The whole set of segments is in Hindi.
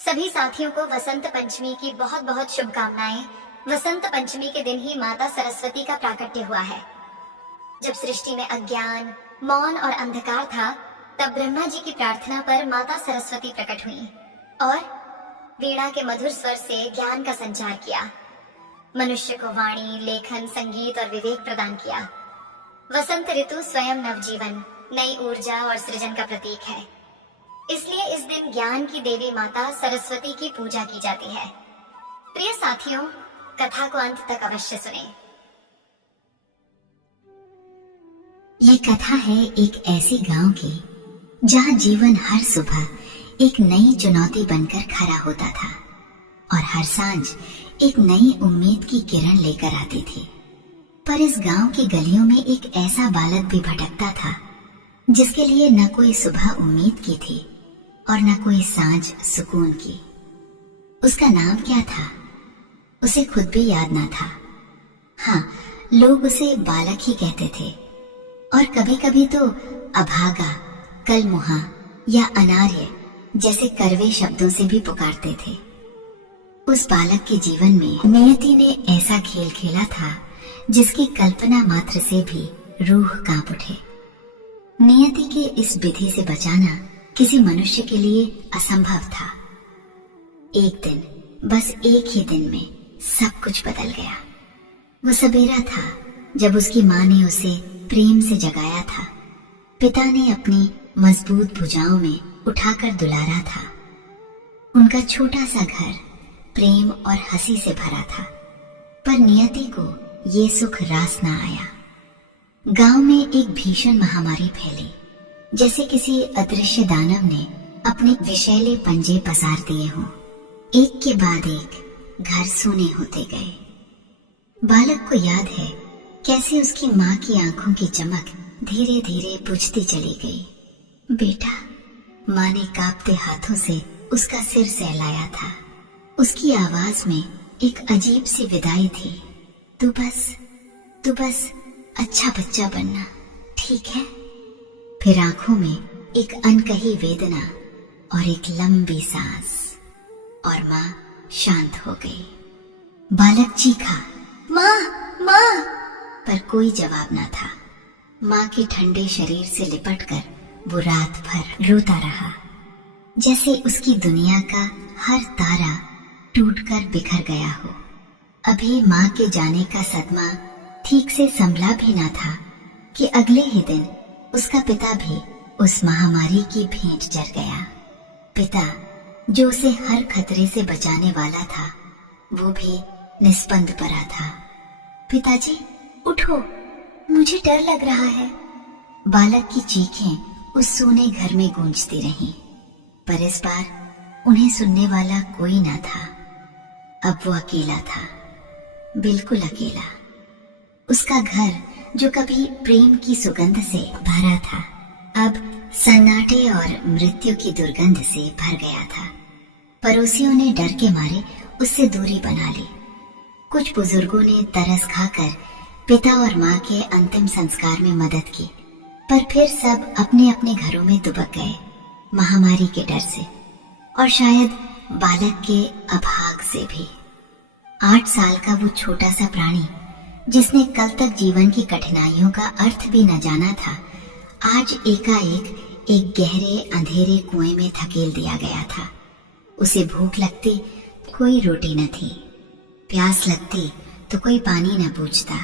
सभी साथियों को वसंत पंचमी की बहुत बहुत शुभकामनाएं। वसंत पंचमी के दिन ही माता सरस्वती का प्राकट्य हुआ है। जब सृष्टि में अज्ञान, मौन और अंधकार था, तब ब्रह्मा जी की प्रार्थना पर माता सरस्वती प्रकट हुई और वीणा के मधुर स्वर से ज्ञान का संचार किया। मनुष्य को वाणी, लेखन, संगीत और विवेक प्रदान किया। वसंत ऋतु स्वयं नवजीवन, नई ऊर्जा और सृजन का प्रतीक है। इसलिए इस दिन ज्ञान की देवी माता सरस्वती की पूजा की जाती है। प्रिय साथियों, कथा को अंत तक अवश्य सुने। ये कथा है एक ऐसे गांव की जहां जीवन हर सुबह एक नई चुनौती बनकर खड़ा होता था और हर सांझ एक नई उम्मीद की किरण लेकर आती थी। पर इस गांव की गलियों में एक ऐसा बालक भी भटकता था जिसके लिए न कोई सुबह उम्मीद की थी और न कोई सांझ सुकून की। उसका नाम क्या था, उसे खुद भी याद न था। हाँ, लोग उसे बालक ही कहते थे और कभी कभी तो अभागा, कलमुहा या अनार्य जैसे कड़वे शब्दों से भी पुकारते थे। उस बालक के जीवन में नियति ने ऐसा खेल खेला था जिसकी कल्पना मात्र से भी रूह कांप उठे। नियति के इस विधि से बचाना किसी मनुष्य के लिए असंभव था। एक दिन, बस एक ही दिन में सब कुछ बदल गया। वो सवेरा था जब उसकी माँ ने उसे प्रेम से जगाया था। पिता ने अपनी मजबूत भुजाओं में उठाकर दुलारा था। उनका छोटा सा घर प्रेम और हंसी से भरा था। पर नियति को ये सुख रास न आया। गांव में एक भीषण महामारी फैली, जैसे किसी अदृश्य दानव ने अपने विषैले पंजे पसार दिए हों। एक के बाद एक घर सूने होते गए। बालक को याद है कैसे उसकी माँ की आंखों की चमक धीरे धीरे बुझती चली गई। बेटा, माँ ने कांपते हाथों से उसका सिर सहलाया था। उसकी आवाज में एक अजीब सी विदाई थी। तू बस अच्छा बच्चा बनना, ठीक है? फिर आंखों में एक अनकही वेदना और एक लंबी सांस, और माँ शांत हो गई। बालक चीखा, माँ माँ, पर कोई जवाब न था। माँ के ठंडे शरीर से लिपटकर वो रात भर रोता रहा, जैसे उसकी दुनिया का हर तारा टूटकर बिखर गया हो। अभी माँ के जाने का सदमा ठीक से संभला भी ना था कि अगले ही दिन उसका पिता भी उस महामारी की भेंट चढ़ गया। पिता, जो उसे हर खतरे से बचाने वाला था, वो भी निस्पंद पड़ा था। पिताजी, उठो, मुझे डर लग रहा है। बालक की चीखें उस सूने घर में गूंजती रहीं, पर इस बार उन्हें सुनने वाला कोई ना था। अब वो अकेला था, बिल्कुल अकेला। उसका घर, जो कभी प्रेम की सुगंध से भरा था, अब सन्नाटे और मृत्यु की दुर्गंध से भर गया था। पड़ोसियों ने डर के मारे उससे दूरी बना ली। कुछ बुजुर्गों ने तरस खाकर पिता और माँ के अंतिम संस्कार में मदद की, पर फिर सब अपने अपने घरों में दुबक गए, महामारी के डर से और शायद बालक के अभाग से भी। 8 साल का वो छोटा सा प्राणी, जिसने कल तक जीवन की कठिनाइयों का अर्थ भी न जाना था, आज एकाएक एक गहरे अंधेरे कुएं में धकेल दिया गया था। उसे भूख लगती, कोई रोटी न थी। प्यास लगती तो कोई पानी न पूछता।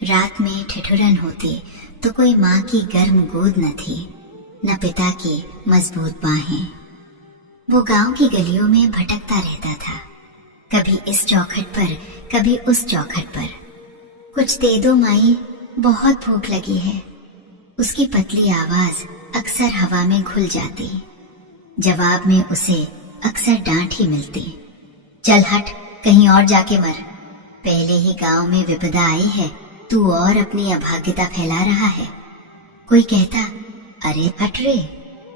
रात में ठिठुरन होती तो कोई माँ की गर्म गोद न थी, न पिता की मजबूत बाहें। वो गांव की गलियों में भटकता रहता था, कभी इस चौखट पर, कभी उस चौखट पर। कुछ दे दो माई, बहुत भूख लगी है। उसकी पतली आवाज अक्सर हवा में घुल जाती। जवाब में उसे अक्सर डांट ही मिलती। चल हट, कहीं और जाके मर। पहले ही गांव में विपदा आई है, तू और अपनी अभाग्यता फैला रहा है। कोई कहता, अरे हट रे,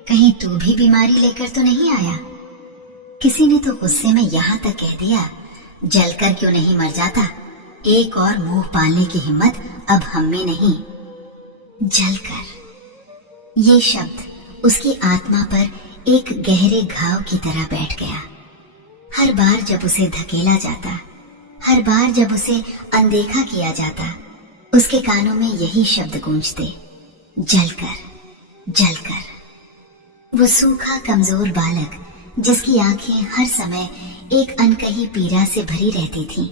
कहीं तू भी बीमारी लेकर तो नहीं आया। किसी ने तो गुस्से में यहाँ तक कह दिया, जलकर क्यों नहीं मर जाता, एक और मुंह पालने की हिम्मत अब हम में नहीं। जलकर, ये शब्द उसकी आत्मा पर एक गहरे घाव की तरह बैठ गया। हर बार जब उसे धकेला जाता, हर बार जब उसे अनदेखा किया जाता, उसके कानों में यही शब्द गूंजते, जलकर जलकर। वो सूखा कमजोर बालक जिसकी आंखें हर समय एक अनकही पीड़ा से भरी रहती थीं,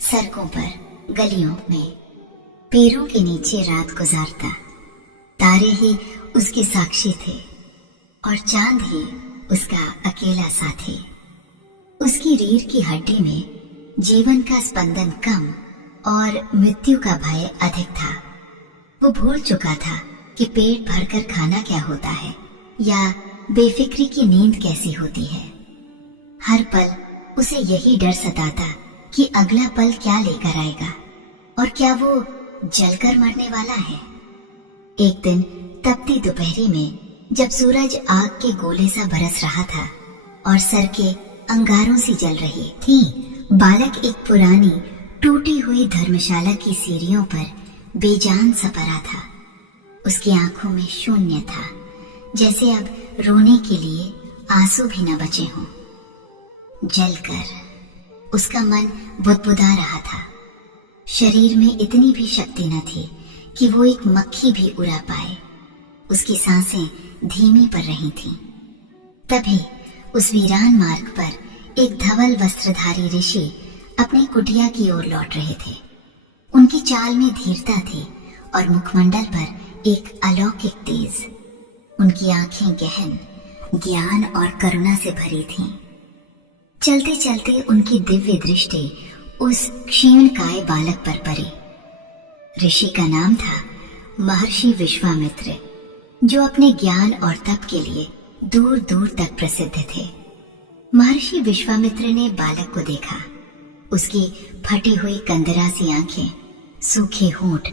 सड़कों पर, गलियों में, पेड़ों के नीचे रात गुजारता। तारे ही उसके साक्षी थे और चांद ही उसका अकेला साथी। उसकी रीढ़ की हड्डी में जीवन का स्पंदन कम और मृत्यु का भय अधिक था। वो भूल चुका था कि पेट भरकर खाना क्या होता है या बेफिक्री की नींद कैसी होती है। हर पल उसे यही डर सताता कि अगला पल क्या लेकर आएगा और क्या वो जलकर मरने वाला है। एक दिन तपती दोपहरी में जब सूरज आग के गोले सा बरस रहा था और सड़कें अंगारों से जल रही थी, बालक एक पुरानी टूटी हुई धर्मशाला की सीढ़ियों पर बेजान सा पड़ा था। उसकी आंखों में शून्य था, जैसे अब रोने के लिए आंसू भी न बचे हों। जलकर उसका मन बुदबुदा रहा था। शरीर में इतनी भी शक्ति न थी कि वो एक मक्खी भी उड़ा पाए। उसकी सांसें धीमी पड़ रही थीं। तभी उस वीरान मार्ग पर एक धवल वस्त्रधारी ऋषि अपनी कुटिया की ओर लौट रहे थे। उनकी चाल में धीरता थी और मुखमंडल पर एक अलौकिक तेज। उनकी आंखें गहन ज्ञान और करुणा से भरी थीं। चलते चलते उनकी दिव्य दृष्टि उस क्षीणकाय बालक पर पड़ी। ऋषि का नाम था महर्षि विश्वामित्र, जो अपने ज्ञान और तप के लिए दूर दूर तक प्रसिद्ध थे। महर्षि विश्वामित्र ने बालक को देखा। उसकी फटी हुई कंदरा सी आंखें, सूखे होंठ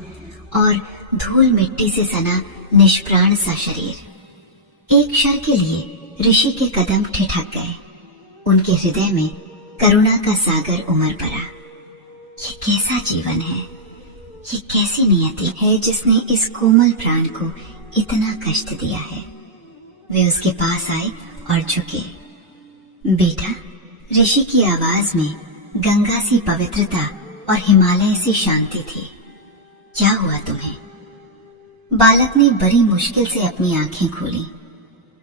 और धूल मिट्टी से सना निष्प्राण सा शरीर। एक क्षण के लिए ऋषि के कदम ठिठक गए। उनके हृदय में करुणा का सागर उमड़ पड़ा। ये कैसा जीवन है, ये कैसी नियति है जिसने इस कोमल प्राण को इतना कष्ट दिया है। वे उसके पास आए और झुके। बेटा, ऋषि की आवाज में गंगा सी पवित्रता और हिमालय सी शांति थी। क्या हुआ तुम्हें? बालक ने बड़ी मुश्किल से अपनी आंखें खोली।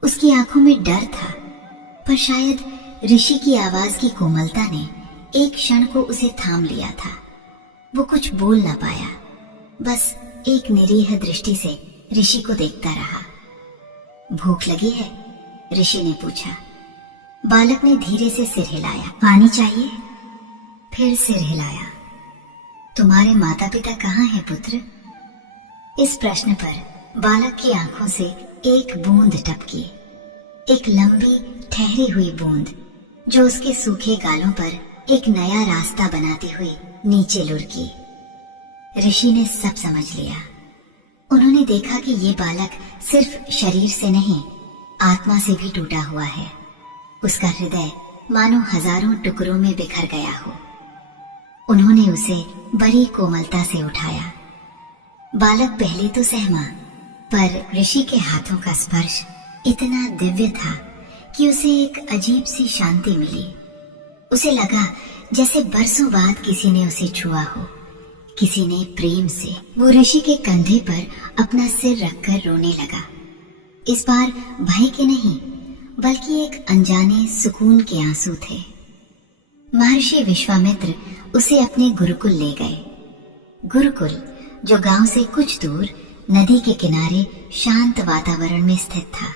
उसकी आंखों में डर था, पर शायद ऋषि की आवाज की कोमलता ने एक क्षण को उसे थाम लिया था। वो कुछ बोल न पाया, बस एक निरीह दृष्टि से ऋषि को देखता रहा। भूख लगी है? ऋषि ने पूछा। बालक ने धीरे से सिर हिलाया। पानी चाहिए? फिर सिर हिलाया। तुम्हारे माता पिता कहाँ हैं पुत्र? इस प्रश्न पर बालक की आंखों से एक बूंद टपकी, एक लंबी ठहरी हुई बूंद जो उसके सूखे गालों पर एक नया रास्ता बनाती हुई नीचे लुढ़की। ऋषि ने सब समझ लिया। उन्होंने देखा कि ये बालक सिर्फ शरीर से नहीं, आत्मा से भी टूटा हुआ है। उसका हृदय मानो हजारों टुकड़ों में बिखर गया हो। उन्होंने उसे बड़ी कोमलता से उठाया। बालक पहले तो सहमा, पर ऋषि के हाथों का स्पर्श इतना दिव्य था कि उसे एक अजीब सी शांति मिली। उसे लगा जैसे बरसों बाद किसी ने उसे छुआ हो, किसी ने प्रेम से। वो ऋषि के कंधे पर अपना सिर रखकर रोने लगा। इस बार भय के नहीं, बल्कि एक अनजाने सुकून के आंसू थे। महर्षि विश्वामित्र उसे अपने गुरुकुल ले गए। गुरुकुल, जो गांव से कुछ दूर नदी के किनारे शांत वातावरण में स्थित था।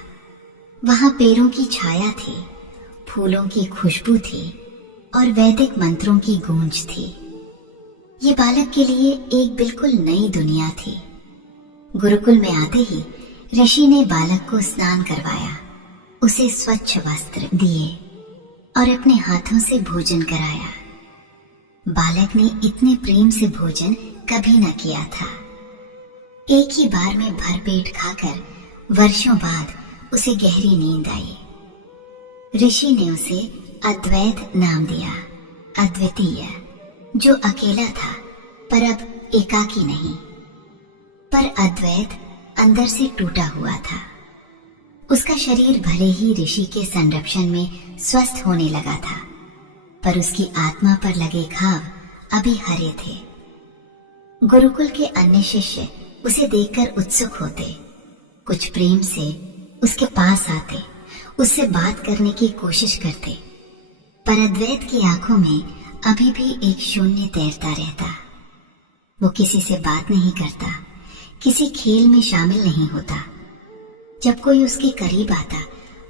वहां पेड़ों की छाया थी, फूलों की खुशबू थी और वैदिक मंत्रों की गूंज थी। ये बालक के लिए एक बिल्कुल नई दुनिया थी। गुरुकुल में आते ही ऋषि ने बालक को स्नान करवाया, उसे स्वच्छ वस्त्र दिए और अपने हाथों से भोजन कराया। बालक ने इतने प्रेम से भोजन कभी न किया था। एक ही बार में भरपेट खाकर वर्षों बाद उसे गहरी नींद आई। ऋषि ने उसे अद्वैत नाम दिया, अद्वितीय, जो अकेला था पर अब एकाकी नहीं। पर अद्वैत अंदर से टूटा हुआ था। उसका शरीर भले ही ऋषि के संरक्षण में स्वस्थ होने लगा था, पर उसकी आत्मा पर लगे घाव अभी हरे थे। गुरुकुल के अन्य शिष्य उसे देखकर उत्सुक होते, कुछ प्रेम से उसके पास आते, उससे बात करने की कोशिश करते, पर अद्वैत की आंखों में अभी भी एक शून्य तैरता रहता। वो किसी से बात नहीं करता, किसी खेल में शामिल नहीं होता। जब कोई उसके करीब आता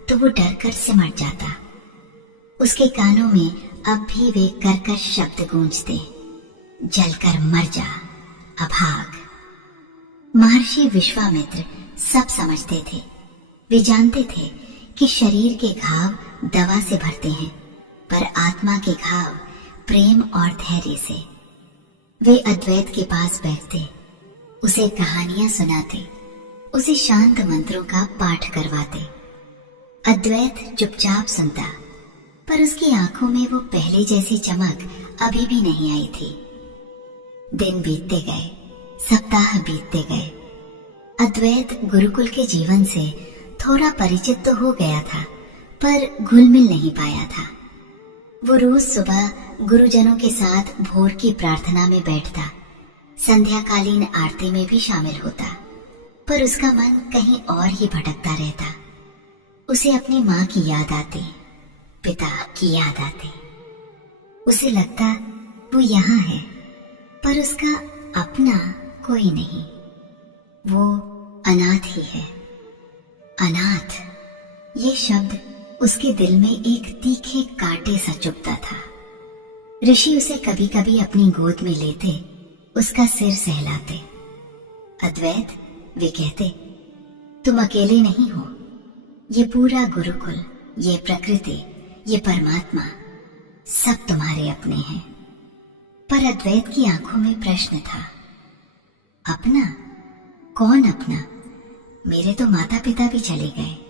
तो वो डरकर सिमट जाता। उसके कानों में अब भी वे कर्कश शब्द गूंजते, जलकर मर जा, अभाग। महर्षि विश्वामित्र सब समझते थे। वे जानते थे कि शरीर के घाव दवा से भरते हैं, पर आत्मा के घाव प्रेम और धैर्य से। वे अद्वैत के पास बैठते, उसे कहानियां सुनाते, उसे शांत मंत्रों का पाठ करवाते। अद्वैत चुपचाप सुनता, पर उसकी आंखों में वो पहले जैसी चमक अभी भी नहीं आई थी। दिन बीतते गए, सप्ताह बीतते गए। अद्वैत गुरुकुल के जीवन से थोड़ा परिचित तो हो गया था, पर घुल मिल नहीं पाया था। वो रोज सुबह गुरुजनों के साथ भोर की प्रार्थना में बैठता, संध्याकालीन आरती में भी शामिल होता, पर उसका मन कहीं और ही भटकता रहता। उसे अपनी माँ की याद आती, पिता की याद आती। उसे लगता वो यहाँ है, पर उसका अपना कोई नहीं। वो अनाथ ही है। अनाथ, ये शब्द उसके दिल में एक तीखे कांटे सा चुभता था। ऋषि उसे कभी कभी अपनी गोद में लेते, उसका सिर सहलाते। अद्वैत, वे कहते, तुम अकेले नहीं हो। ये पूरा गुरुकुल, ये प्रकृति, ये परमात्मा, सब तुम्हारे अपने हैं। पर अद्वैत की आंखों में प्रश्न था, अपना? कौन अपना? मेरे तो माता पिता भी चले गए।